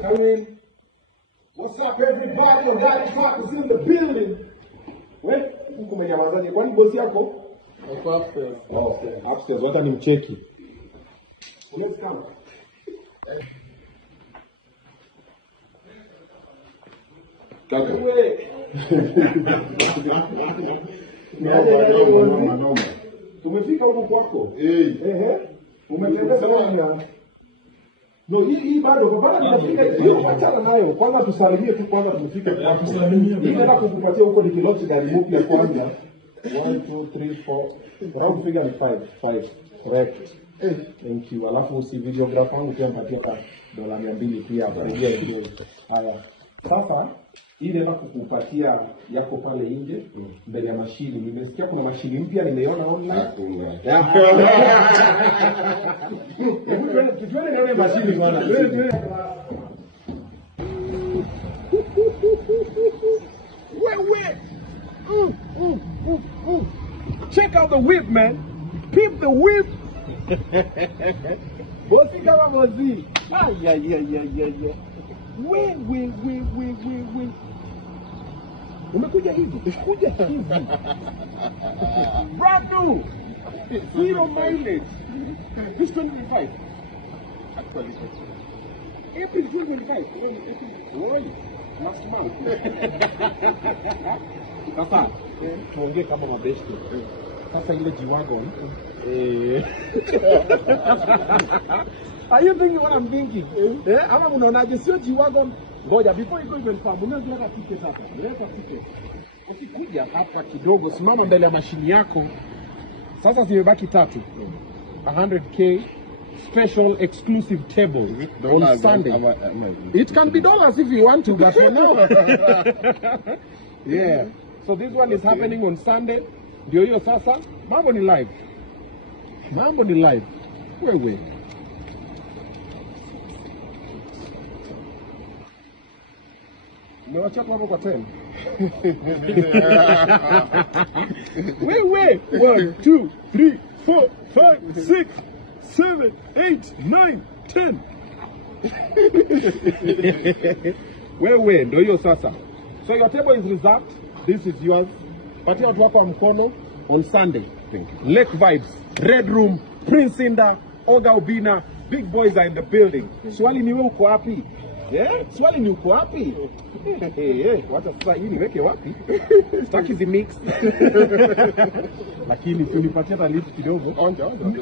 Come in. What's up, everybody? Your daddy Clark is in the building. Wait, huku umenyamazaje? Kwani bosi yako? Uko upstairs. Oh, upstairs. Wacha nimcheki. Let's come. Kaka. Tumefika huko kwako. Ehe. Umetembea sana. No, hii bado tunafika hiyo achana nayo. Kwanza tusalimie tu kwanza tumefika kwako. Hii nataka kukupatia huko ni kilochi gari mpya kwanza. 1 2 3 4 round figure ni 5 correct. Thank you. Alafu usi videographer wangu pia mpatie $200 pia hapa. Rejea hiyo. Haya. Sasa hii nataka kukupatia yako pale nje mbele ya mashini. Nimesikia kuna mashini mpya nimeona online. Tuone nione mashini bwana. Wewe. Check out the whip, man. Peep the whip. Bosi kama bosi. Ay. We. Umekuja hivi. Kuja hivi. Brand new. 0 mileage. This 2025. Actually, April 2025. Why? Last month. Sasa, tuongee kama mabeshte. Sasa ile G-Wagon. Are you thinking what I'm thinking? Ama mnaonaje sio G-Wagon? Ngoja before you go even far, mnaweza ticket hapa. Leta ticket. Ukikuja hapa kidogo, simama mbele ya mashini yako. Sasa zimebaki 3. 100K special exclusive table on Sunday. It can be dollars if you want to, but for now. Yeah. So this one is happening on Sunday. Ndio hiyo sasa. Mambo ni live. Wewe. Niwacha hapo kwa 10. Wewe. 1 2 3 4 5 6 7 8 9 10. Wewe ndio hiyo sasa. So your table is reserved. This is yours. Patia watu wako wa mkono on Sunday. Thank you. Lake Vibes, Red Room, Prince Inda, Oga Obina, big boys are in the building. Swali ni wewe uko wapi? Swali ni uko wapi? Wacha sasa hii niweke wapi? Sitaki zi mix. Lakini si unipatie hata lift kidogo. Onja.